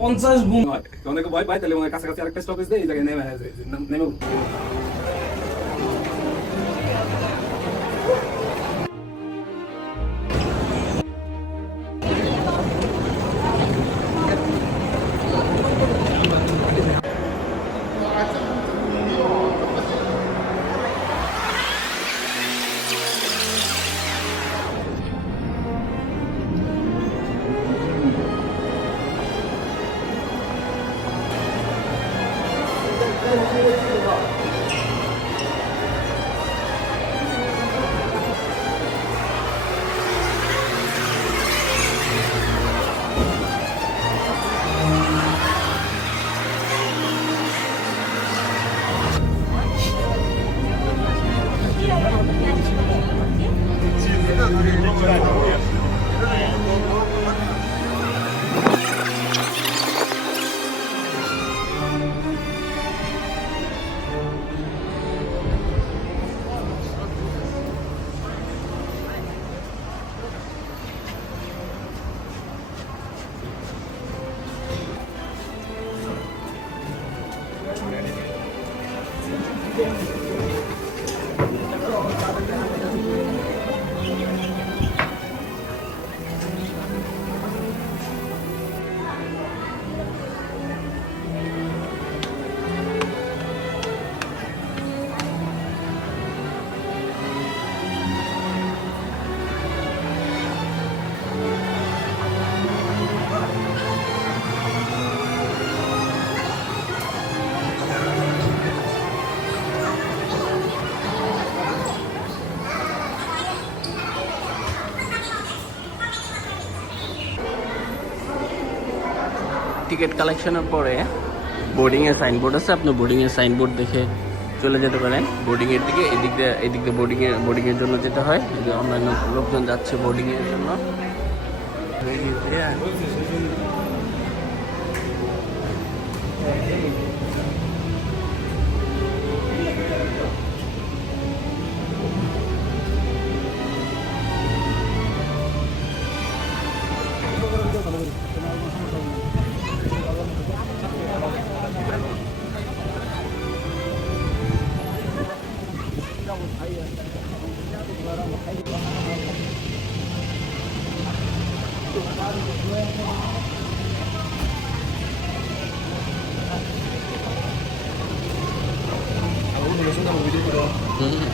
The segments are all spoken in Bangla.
50 গুণ অনেকে ভয় পায়, তাহলে কাছাকাছি আরেকটা স্টপেজ দেয়, এই জায়গায় নেমে টিকিট কালেকশনের পরে বোর্ডিংয়ের সাইনবোর্ড আছে, আপনি বোর্ডিংয়ের সাইনবোর্ড দেখে চলে যেতে পারেন বোর্ডিংয়ের দিকে। এদিক দিয়ে বোর্ডিংয়ের জন্য যেতে হয়, অন্যান্য লোকজন যাচ্ছে বোর্ডিংয়ের জন্য।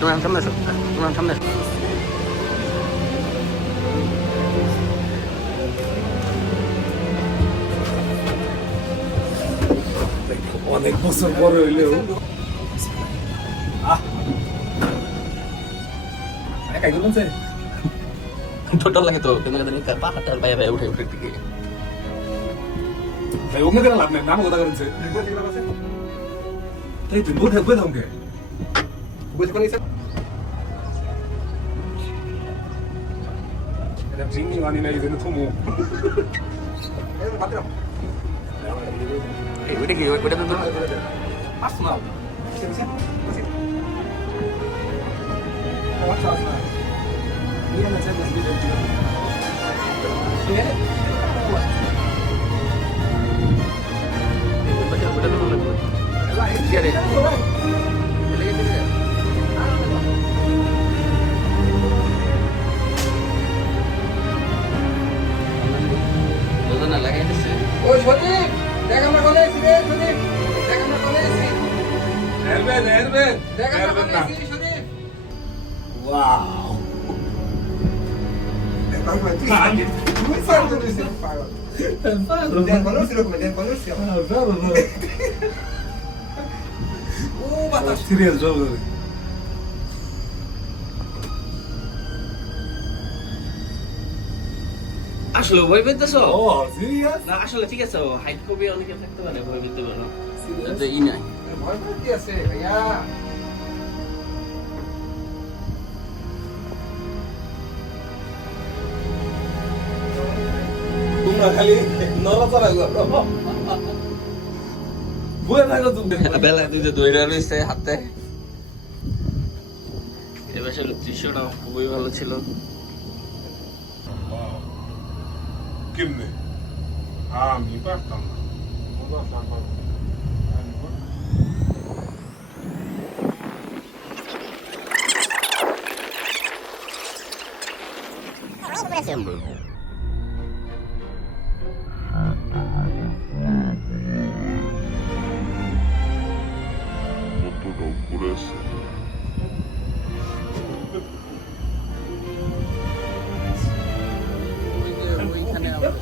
তোমার সামনে আসো, তোমার সামনে আসো। অনেক বছর পরে হইলেও ছোট লাগে তো, কিন্তু পাহাড়টা পায়ে পায়ে উঠে উঠে দিকে ওখানে কেন লাভ নেই, নাম কথা করেছে তাই তুই বোধ হবে তোমাকে বুঝ কোন ইসে এটা জিনি মানি নাই যেন তুমি এই ওইটা কি ওইটা তো আসনা বুঝছিস What's up, man? You're gonna take this video too. You get it? What? ওইটা তো বলে Right. Get it. Right. না লাগাই দিচ্ছে। ওই সদীপ দেখ আমরা কোলে আছি রে সদীপ দেখ আমরা কোলে আছি Elben. দেখ আমরা কোলে আছি সদীপ Wow. তুই সার্ভ দিছিস পাগল দেখ বলছিস ও বাতাস Serious job. আসলে ভয় পেতেছো? Oh, serious? না আসলে ঠিক আছে, হাইট কবি অনেকে থাকতে পারে, ভয় পেতে পারো। যে ই নাই ভয় করতে আছে ভাইয়া তোমরা খালি নড়াচড়া করো বয়ে থাকো তুমি বেলা দুইটা দইরা রয়েছে হাতে। এবার আসলে দৃশ্যটা খুবই ভালো ছিল। কেমনে আমি পারতাম না কতটা উপরে আছে ওইখানে আবার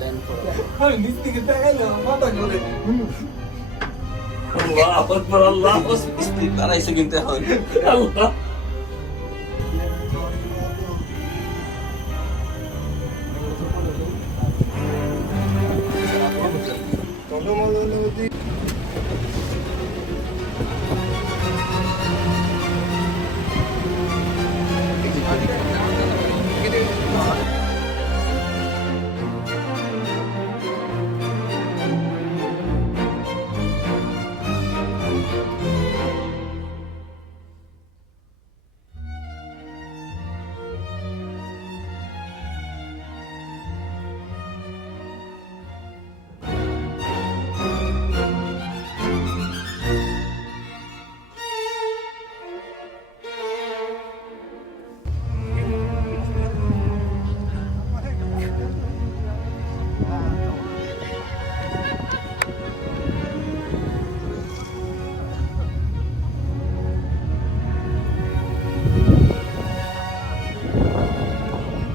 ল্যান্ড করা আমি নিচ থেকে দেখাইলাম মাথা করে আল্লাহ আকবার আল্লাহ স্পিড বাড়াইছে কিন্তু এখন আল্লাহ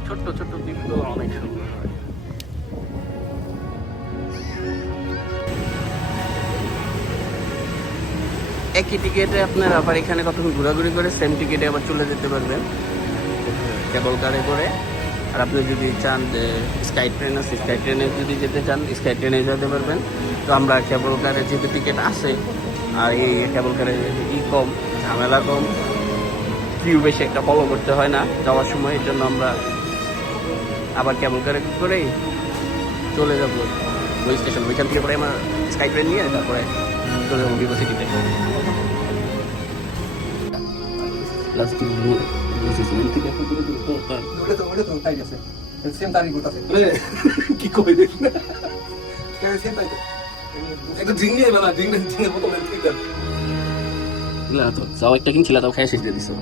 ছোট্ট ছোট্ট দ্বীপগুলো অনেক সুন্দর হয় একই টিকিটে আপনার আবার এখানে কতক্ষণ ঘোরাঘুরি করে সেম টিকিটে আবার চলে যেতে পারবেন কেবল কারে করে। আর আপনি যদি চান যে স্কাই ট্রেন আছে স্কাই ট্রেনে যদি যেতে চান স্কাই ট্রেনে যেতে পারবেন। তো আমরা কেবল কারে যেতে টিকিট আছে আর এই কেবল কারে কম ঝামেলা কম কিউ বেশি একটা ফলো করতে হয় না যাওয়ার সময়। এর জন্য আমরা আবার কেবল কারে করেই চলে যাবো ওই স্টেশন। ওইখান থেকে পরে আমরা স্কাই ট্রেন নিয়ে তারপরে চলে যাবো ভিভো সিটিতে। ওটা তো তাই আছে সেম তারিখ করতেছে কি কই দেখ না সেম তাই একটু ঝিঙে বেলা ঝিঙে ঝিঙে মতো ঠিক আছে তো যাও একটা কিনছিল তাও খেয়ে শেষ দিয়ে দিছো।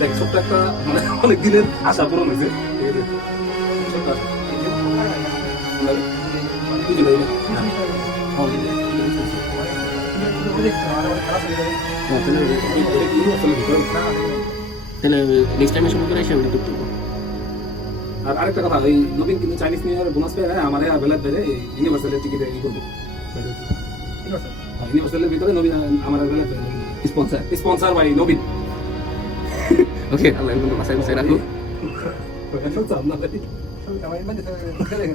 দেখ ছোট্ট একটা মানে অনেক দিনের আশা পূরণ হয়েছে ছোট্ট আশা তাহলে নেক্সট টাইম শুরু করে এসে আমি করতে আর আরেকটা কথা ওই নবীন কিন্তু চাইনিজ নিউ ইয়ার বোনাস পেয়ে আমার বেলা পেরে ইউনিভার্সালের টিকিটে ই করবো ইউনিভার্সালের ভিতরে নবীন আমার বেলা স্পন্সার স্পন্সার বাই নবীন ওকে আল্লাহ কিন্তু বাসায় বাসায় রাখো।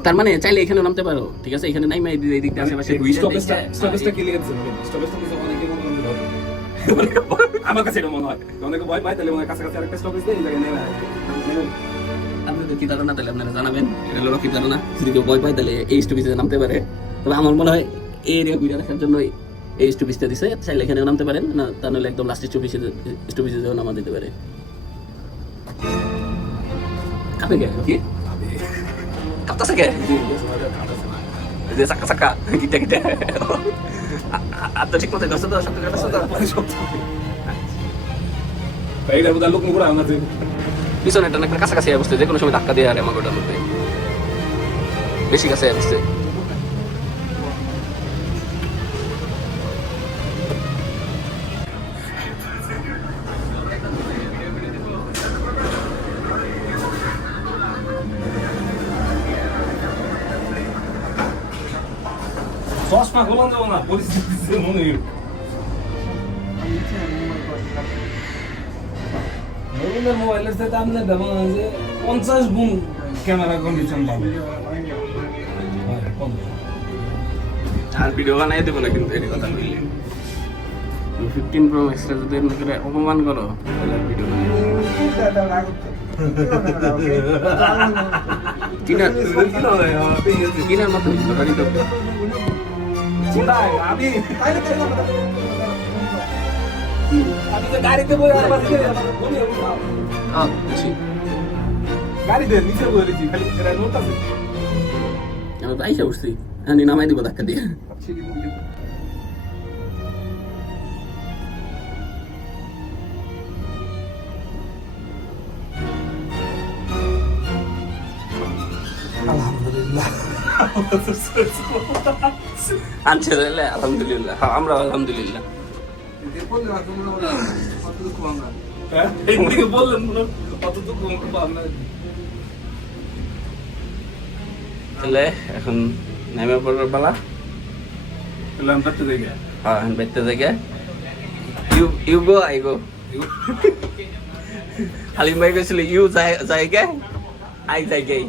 তার মানে চাইলে এখানে নামতে পারো ঠিক আছে এখানে নাই এই দিকটা আশেপাশে স্টপেজটা কি লিখেছে স্টপেজটা তো অনেকে মনে করে আমার কাছে এটা মনে হয় অনেকে ভয় পায় তাহলে মনে হয় কাছাকাছি আরেকটা স্টপেজ দেয় এই জায়গায় নেমে আপনাদের কি ধারণা তাহলে আপনারা জানাবেন এটা হলো কি ধারণা যদি কেউ ভয় পায় তাহলে এই স্টপেজে নামতে পারে। তবে আমার মনে হয় এই এরিয়া ঘুরে দেখার জন্য এই স্টপেজটা দিছে চাইলে এখানেও নামতে পারেন না তা নাহলে একদম লাস্ট স্টপেজে যেও নামা দিতে পারে। কাঁপে কে কি কাঁপতাছে কে যে সাক্কা সাক্কা গিটা গিটা আর তো ঠিক মতো করছো তো সব কাটাছো তো এইটার মধ্যে লোক মুখরা আমাদের পিছনে একটা একটা কাছাকাছি অবস্থা যে কোনো সময় ধাক্কা দিয়ে আরে আমার ওটার মধ্যে বেশি কাছে অবস্থা। চশমা গোলাম যাবো না পরিস্থিতি মনে হয় নবীনের মোবাইলের সাথে আপনার ব্যবহার আছে 50 গুণ ক্যামেরা কন্ডিশন ভালো আর ভিডিও বানাই দেবো না কিন্তু এই কথা বললে 15 প্রো ম্যাক্সটা যদি এমনি করে অপমান করো তাহলে ভিডিও কিনার মতো গাড়ি তো আমি আমি তো গাড়িতে বই আর বাসে বমি হবে না বুঝছি গাড়িতে নিচে বই রেখেছি খালি এরা নোট আছে আমি তো আইসা উঠছি আমি নামাই দিব ধাক্কা দিয়ে আলহামদুলিল্লাহ আনছে তাহলে আলহামদুলিল্লাহ হ্যাঁ আমরা আলহামদুলিল্লাহ বললে না তোমরা কত দুঃখ আমরা হ্যাঁ এইদিকে বললেন মনে অত তো কম পাব না তাহলে এখন নামে পড়ার বেলা এলাম করতে যাই হ্যাঁ এখন বেরতে থেকে you go I go Halim ভাই গেছিল ইউ জায়গা আই জায়গায়